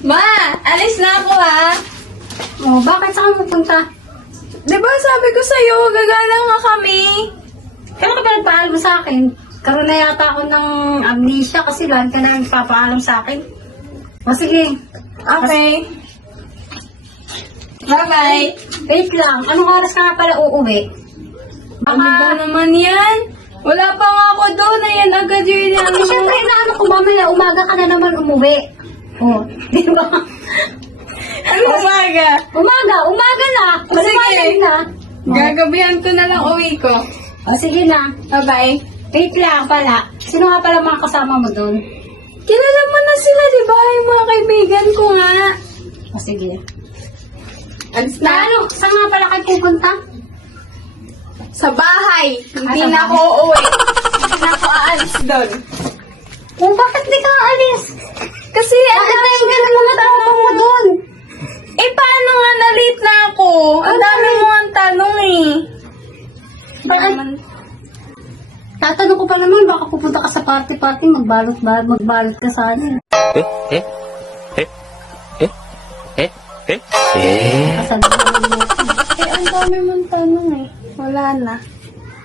Ma, alis na ako ha. Oh, bakit saan ka pupunta? Di ba sabi ko sa'yo, gagala nga kami. Kailan ka ba nagpaalam sa akin? Karoon na yata ako ng amnesia kasi lahat ka na nagpapaalam sa akin. O sige. Okay. Bye-bye. Wait lang. Anong oras ka nga pala uuwi? Ano ba naman yan? Wala pa nga ako doon. Ayan agad yun. Kasi syempre, inaano ko mamaya, umaga ka na naman umuwi. Oh, di ba? Ano umaga? Umaga na. O, sige. Maliwanag na. Gagabihan ko na lang uwi ko. O sige na. Bye-bye. Wait lang pala. Sino nga pala mga kasama mo doon? Kilala mo na sila, di ba? Yung mga kaibigan ko nga. O sige. Alis Na na. ano, saan nga pala kayo pupunta? Sa bahay. Hindi sa na ako bahay. uuwi. Hindi na ako aalis doon. Oh, bakit di ka aalis? Kasi Bakit na yung ganun mga tropang mo doon? Eh, paano nga na-late na ako? Ang dami mo ang tanong eh. Bakit? Tatanong ko pa naman, baka pupunta ka sa party-party, magbalot ka sa akin. Kasaluhan mo. Eh, ang dami mong tanong eh. Wala na.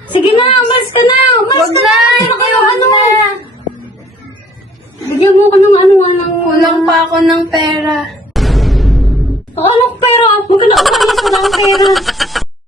Sige na, umalis ka na! Umalis Wag ka na! na! Ano kayo, Wag ano? na. Bigyan mo ko ng ano, Kulang pa ako ng pera. Anong pera? Huwag ka na umalis, wala akong pera.